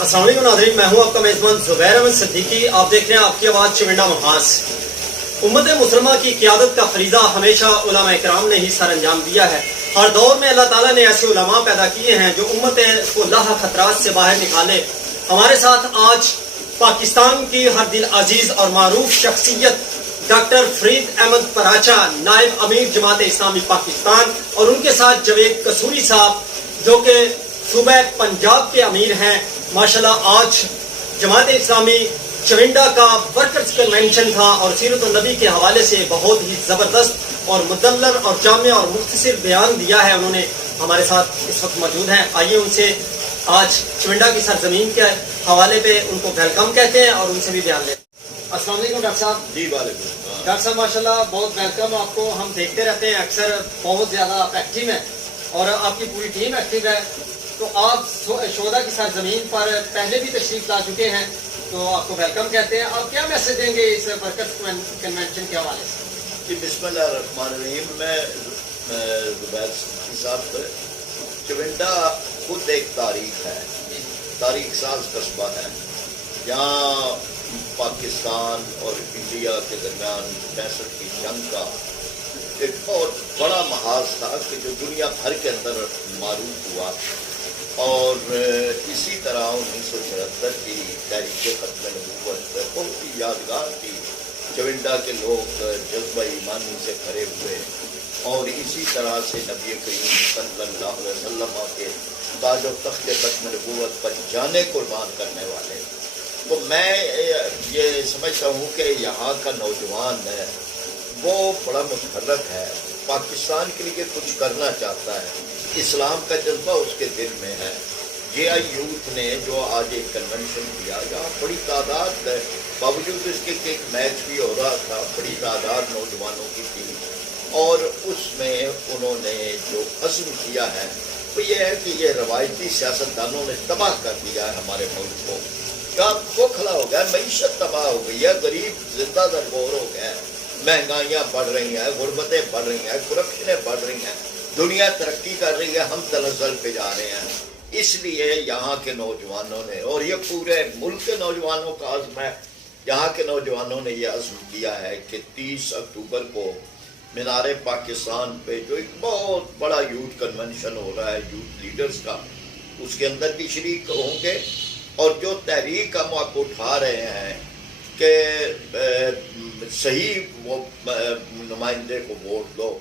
السلام علیکم ناظرین، میں ہوں آپ کا میزبان زبیر احمد صدیقی۔ آپ دیکھ رہے ہیں آپ کی آواز چونڈا محاذ۔ امت مسلمہ کی قیادت کا فریضہ ہمیشہ علماء کرام نے ہی سر انجام دیا ہے۔ ہر دور میں اللہ تعالیٰ نے ایسے علماء پیدا کیے ہیں جو امت کو لاحق خطرات سے باہر نکالے۔ ہمارے ساتھ آج پاکستان کی ہر دل عزیز اور معروف شخصیت ڈاکٹر فرید احمد پراچا، نائب امیر جماعت اسلامی پاکستان، اور ان کے ساتھ جاوید قصوری صاحب جو کہ صوبہ پنجاب کے امیر ہیں۔ ماشاءاللہ آج جماعت اسلامی چونڈا کا ورکرز کنونشن تھا اور سیرت النبی کے حوالے سے بہت ہی زبردست اور مدلل اور جامع اور مختصر بیان دیا ہے۔ انہوں نے ہمارے ساتھ اس وقت موجود ہیں۔ آئیے ان سے آج چونڈا کی سرزمین کے حوالے پہ ان کو ویلکم کہتے ہیں اور ان سے بھی بیان لیتے ہیں۔ السلام علیکم ڈاکٹر صاحب۔ جی وعلیکم السلام۔ ڈاکٹر صاحب ماشاءاللہ بہت ویلکم آپ کو، ہم دیکھتے رہتے ہیں اکثر، بہت زیادہ آپ ایکٹیو ہیں اور آپ کی پوری ٹیم ایکٹیو ہے۔ تو آپ شہداء کی سرزمین پر پہلے بھی تشریف لا چکے ہیں، تو آپ کو ویلکم کہتے ہیں۔ آپ کیا میسج دیں گے اس ورکرز کنونشن کے حوالے سے؟ جی بسم اللہ الرحمن الرحیم۔ میں زبیر صاحب، چونڈا خود ایک تاریخ ہے، تاریخ ساز قصبہ ہے، جہاں پاکستان اور انڈیا کے درمیان 65 کی جنگ کا ایک بہت بڑا محاذ تھا کہ جو دنیا بھر کے اندر معروف ہوا، اور اسی طرح 1974 کی تحریک ختم نبوت بہت ہی یادگار تھی۔ چونڈا کے لوگ جذبہ ایمانی سے کھڑے ہوئے اور اسی طرح سے نبی کریم صلی اللہ علیہ وسلم کے تاج و تخت ختم نبوت پر جانے قربان کرنے والے۔ تو میں یہ سمجھتا ہوں کہ یہاں کا نوجوان ہے وہ بڑا متحرک ہے، پاکستان کے لیے کچھ کرنا چاہتا ہے، اسلام کا جذبہ اس کے دل میں ہے۔ جے آئی یوتھ نے جو آج ایک کنونشن کیا، یہاں بڑی تعداد ہے، باوجود اس کے کہ ایک میچ بھی ہو رہا تھا، بڑی تعداد نوجوانوں کی تھی، اور اس میں انہوں نے جو عزم کیا ہے وہ یہ ہے کہ یہ روایتی سیاستدانوں نے تباہ کر دیا ہے ہمارے ملک کو، کھوکھلا ہو گیا، معیشت تباہ ہو گئی ہے، غریب زندہ درگور ہو گیا ہے، مہنگائیاں بڑھ رہی ہیں، غربتیں بڑھ رہی ہیں، کرپشنیں بڑھ رہی ہیں، دنیا ترقی کر رہی ہے، ہم تنزل پہ جا رہے ہیں۔ اس لیے یہاں کے نوجوانوں نے، اور یہ پورے ملک کے نوجوانوں کا عزم ہے، یہاں کے نوجوانوں نے یہ عزم کیا ہے کہ 30 اکتوبر کو مینار پاکستان پہ جو ایک بہت بڑا یوتھ کنونشن ہو رہا ہے یوتھ لیڈرز کا، اس کے اندر بھی شریک ہوں گے، اور جو تحریک ہم آپ اٹھا رہے ہیں کہ صحیح وہ نمائندے کو ووٹ دو،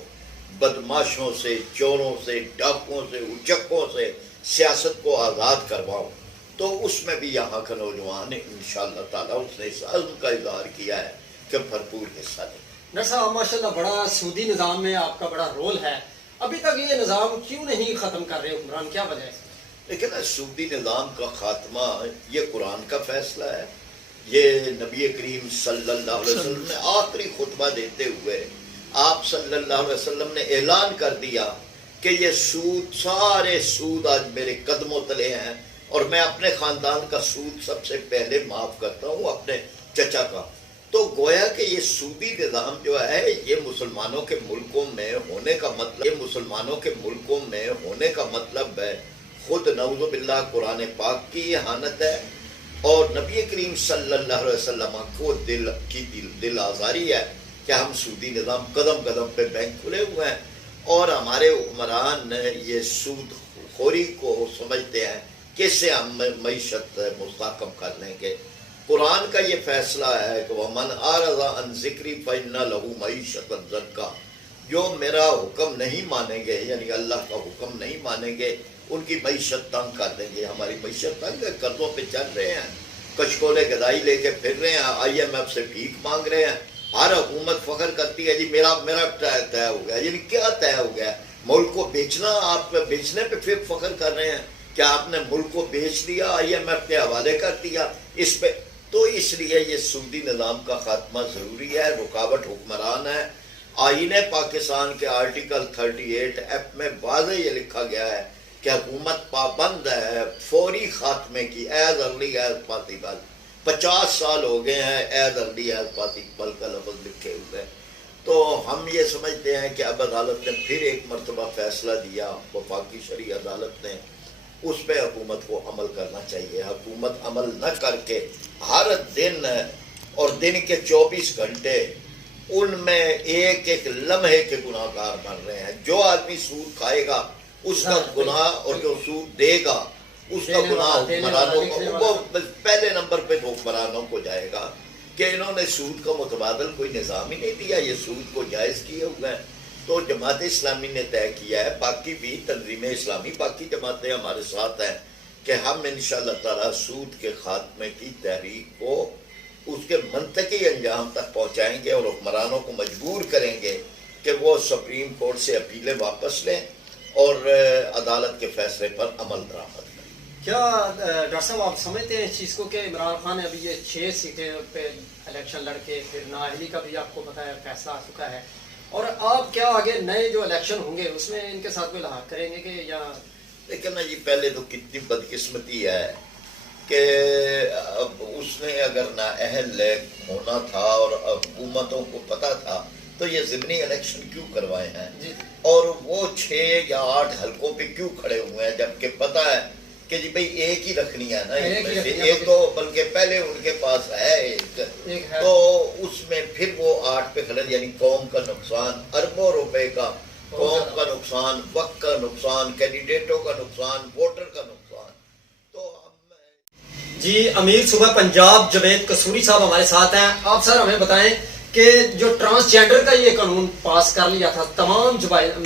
بدماشوں سے، چوروں سے، ڈاکوؤں سے، اچکوں سے سیاست کو آزاد کرواؤ، تو اس میں بھی یہاں کا نوجوان انشاءاللہ تعالیٰ اس نے اس عزم کا اظہار کیا ہے کہ بھرپور حصہ لیں۔ ڈاکٹر صاحب ماشاءاللہ بڑا سودی نظام میں آپ کا بڑا رول ہے، ابھی تک یہ نظام کیوں نہیں ختم کر رہے حکمران، کیا وجہ ہے؟ لیکن سودی نظام کا خاتمہ یہ قرآن کا فیصلہ ہے۔ یہ نبی کریم صلی اللہ علیہ وسلم نے آخری خطبہ دیتے ہوئے آپ صلی اللہ علیہ وسلم نے اعلان کر دیا کہ یہ سود، سارے سود آج میرے قدموں تلے ہیں، اور میں اپنے خاندان کا سود سب سے پہلے معاف کرتا ہوں، اپنے چچا کا۔ تو گویا کہ یہ سودی نظام جو ہے یہ مسلمانوں کے ملکوں میں ہونے کا مطلب، یہ مسلمانوں کے ملکوں میں ہونے کا مطلب ہے خود نعوذ باللہ قرآن پاک کی اہانت ہے، اور نبی کریم صلی اللہ علیہ وسلم کو دل آزاری ہے کہ ہم سودی نظام قدم قدم پہ بینک کھلے ہوئے ہیں، اور ہمارے حکمران یہ سود خوری کو سمجھتے ہیں کہ اس سے ہم معیشت مستحکم کر لیں گے۔ قرآن کا یہ فیصلہ ہے کہ وَمَنْ أَعْرَضَ عَنْ ذِكْرِي فَإِنَّ لَهُ مَعِيشَةً ضَنكًا، جو میرا حکم نہیں مانیں گے، یعنی اللہ کا حکم نہیں مانیں گے، ان کی معیشت تنگ کر دیں گے۔ ہماری معیشت تنگ ہے، قرضوں پہ چل رہے ہیں، کچکولے گدائی لے کے پھر رہے ہیں، IMF سے بھیک مانگ رہے ہیں، ہر حکومت فخر کرتی ہے جی میرا طے ہو گیا، یعنی کیا طے ہو گیا؟ ملک کو بیچنا، آپ بیچنے پہ پھر فخر کر رہے ہیں کہ آپ نے ملک کو بیچ دیا، IMF کے حوالے کر دیا اس پہ۔ تو اس لیے یہ سودی نظام کا خاتمہ ضروری ہے، رکاوٹ حکمران ہے۔ آئین پاکستان کے آرٹیکل 38F میں واضح یہ لکھا گیا ہے کہ حکومت پابند ہے فوری خاتمے کی، ایز ارلی ایز پاسبل۔ 50 سال ہو گئے ہیں ایز ارلی ایز پاسبل کا لفظ لکھے ہوئے۔ تو ہم یہ سمجھتے ہیں کہ اب عدالت نے پھر ایک مرتبہ فیصلہ دیا، وفاقی شرعی عدالت نے، اس پہ حکومت کو عمل کرنا چاہیے. حکومت عمل نہ کر کے ہر دن اور دن کے 24 گھنٹے ان میں ایک ایک لمحے کے گناہ گار بن رہے ہیں. جو آدمی سود کھائے گا اس کا گناہ، اور جو سود دے گا اس کا گناہ حکمرانوں کو، وہ پہلے نمبر پہ حکمرانوں کو جائے گا کہ انہوں نے سود کا متبادل کوئی نظام ہی نہیں دیا، یہ سود کو جائز کیے ہوئے ہیں. تو جماعت اسلامی نے طے کیا ہے، باقی بھی تنظیم اسلامی، باقی جماعتیں ہمارے ساتھ ہیں کہ ہم انشاءاللہ تعالی سود کے خاتمے کی تحریک کو اس کے منطقی انجام تک پہنچائیں گے اور حکمرانوں کو مجبور کریں گے کہ وہ سپریم کورٹ سے اپیلیں واپس لیں اور عدالت کے فیصلے پر عمل درآمد کریں. کیا ڈاکٹر صاحب آپ سمجھتے ہیں اس چیز کو کہ عمران خان نے ابھی یہ 6 سیٹیں پہ الیکشن لڑ کے پھر نااہلی کا بھی آپ کو پتہ ہے فیصلہ آ چکا ہے، اور آپ کیا آگے نئے جو الیکشن ہوں گے اس میں ان کے ساتھ کوئی لحاق کریں گے کہ یا؟ لیکن نا جی پہلے تو کتنی بدقسمتی ہے کہ اب اس نے اگر نااہل ہونا تھا اور حکومتوں کو پتہ تھا تو یہ ضمنی الیکشن کیوں کروائے ہیں جی. اور وہ 6 یا 8 حلقوں پہ کیوں کھڑے ہوئے ہیں جبکہ پتہ ہے کہ جی بھئی ایک ہی رکھنی ہے نا، ایک تو بلکہ پہلے ان کے پاس ہے ایک، تو اس میں پھر وہ 8 پہ کھڑے، یعنی قوم کا نقصان اربوں روپے کا، قوم کا نقصان، وقت کا نقصان، کینڈیڈیٹوں کا نقصان، ووٹر کا نقصان. تو جی امیر صوبہ پنجاب جوید قصوری صاحب ہمارے ساتھ ہیں. آپ سر ہمیں بتائیں کہ جو ٹرانسجینڈر کا یہ قانون پاس کر لیا تھا تمام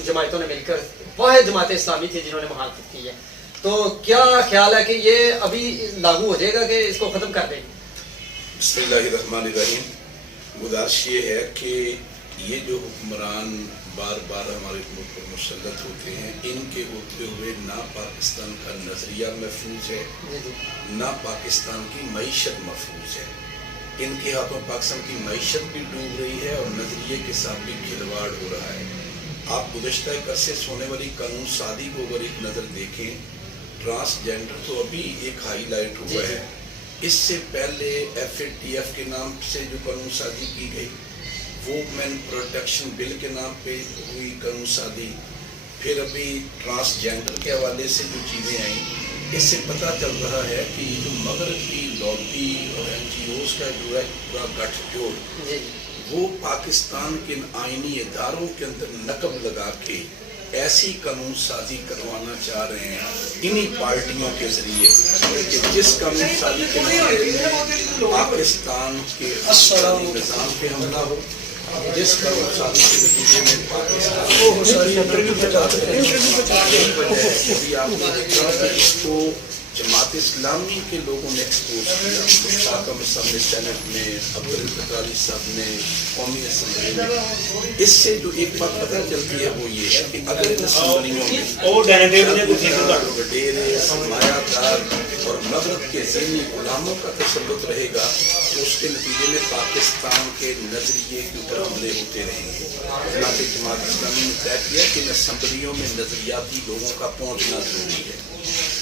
جماعتوں نے مل کر، واحد جماعت اسلامی تھی جنہوں نے مخالفت کی ہے، تو کیا خیال ہے کہ یہ ابھی لاگو ہو جائے گا کہ اس کو ختم کر دیں گے؟ بسم اللہ الرحمن الرحیم. گزارش یہ ہے کہ یہ جو حکمران بار بار ہمارے ملک پر مسلط ہوتے ہیں، ان کے ہوتے ہوئے نہ پاکستان کا نظریہ محفوظ ہے، نہ پاکستان کی معیشت محفوظ ہے. ان کے ہاتھوں پاکستان کی معیشت بھی ڈوب رہی ہے اور نظریے کے ساتھ بھی کھلواڑ ہو رہا ہے. آپ گزشتہ ایک عرصے سے ہونے والی قانون سازی کو اگر ایک نظر دیکھیں، ٹرانسجینڈر تو ابھی ایک ہائی لائٹ ہوا ہے. اس سے پہلے FATF کے نام سے جو قانون سازی کی گئی، وومن پروٹیکشن بل کے نام پہ ہوئی قانون سازی، پھر ابھی ٹرانسجینڈر کے حوالے سے جو چیزیں آئیں، اس سے پتہ چل رہا ہے کہ یہ جو مغرب کی لابی اور NGOز کا جو ہے پورا گٹھ جوڑ، وہ پاکستان کے آئینی اداروں کے اندر نقب لگا کے ایسی قانون سازی کروانا چاہ رہے ہیں انہی پارٹیوں کے ذریعے کہ جس قانون سازی کے نتیجے میں پاکستان کے نظام پہ حملہ ہو، جس قانون سازی کے نتیجے میں پاکستان جماعت اسلامی کے لوگوں نے ایکسپوز کیا، مشتاق احمد صاحب نے سینٹ میں، عبدالقادر صاحب نے قومی اسمبلی میں. اس سے جو ایک بات پتہ چلتی ہے وہ یہ ہے کہ اگر ان اسمبلیوں میں وڈیرے، سرمایہ دار اور مغرب کے ذہنی غلاموں کا تسلط رہے گا تو اس کے نتیجے میں پاکستان کے نظریے کے اوپر حملے ہوتے رہیں گے. جماعت اسلامی نے طے کیا کہ ان اسمبلیوں میں نظریاتی لوگوں کا پہنچنا ضروری ہے.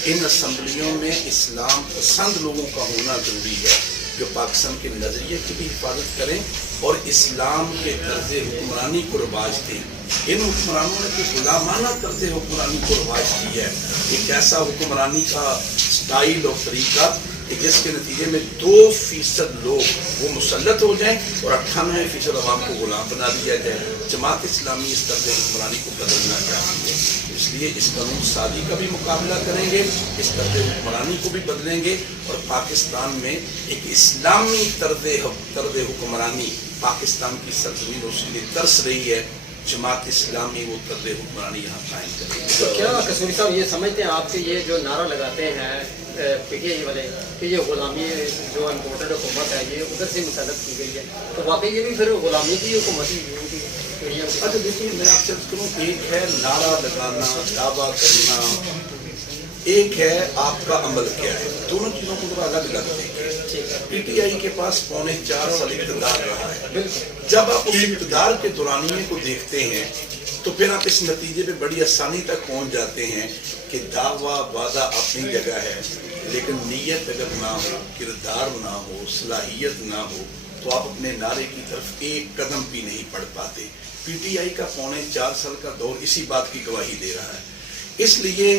ان اسمبلیوں میں اسلام پسند لوگوں کا ہونا ضروری ہے جو پاکستان کے نظریے کی بھی حفاظت کریں اور اسلام کے طرز حکمرانی کو رواج دیں. ان حکمرانوں نے تو غلامانہ طرز حکمرانی کو رواج دی ہے، ایک ایسا حکمرانی کا سٹائل اور طریقہ کہ جس کے نتیجے میں 2% لوگ وہ مسلط ہو جائیں اور 98% عوام کو غلام بنا دیا جائے. جماعت اسلامی اس طرز حکمرانی کو بدلنا چاہتی ہے، اس لیے اس قانون سازی کا بھی مقابلہ کریں گے، اس طرز حکمرانی کو بھی بدلیں گے اور پاکستان میں ایک اسلامی طرز حکمرانی پاکستان کی سرزمین اس کے لیے ترس رہی ہے. جماعت اسلامی وہ طرز حکمرانی یہاں قائم کرے گی. تو کیا قصوری صاحب یہ سمجھتے ہیں آپ کہ یہ جو نعرہ لگاتے ہیں PTI والے کہ یہ غلامی جو امپورٹڈ حکومت ہے یہ ادھر سے مسلط کی گئی ہے، تو واقعی یہ بھی پھر غلامی کی حکومت ہی ہوگی؟ اچھا دیکھیے، میں آپ سے کروں، ایک ہے نعرہ لگانا، دعویٰ کرنا، ایک ہے آپ کا عمل کیا ہے. دونوں چیزوں کو ذرا الگ الگ دیکھیں. PTI کے پاس 4.5 سال اقتدار رہا ہے. جب آپ اس اقتدار کے دورانیے کو دیکھتے ہیں تو پھر آپ اس نتیجے پہ بڑی آسانی تک پہنچ جاتے ہیں کہ دعویٰ وعدہ اپنی جگہ ہے، لیکن نیت اگر نہ ہو، کردار نہ ہو، صلاحیت نہ ہو تو آپ اپنے نعرے کی طرف ایک قدم بھی نہیں بڑھ پاتے. PTI کا 4.5 سال کا دور اسی بات کی گواہی دے رہا ہے. اس لیے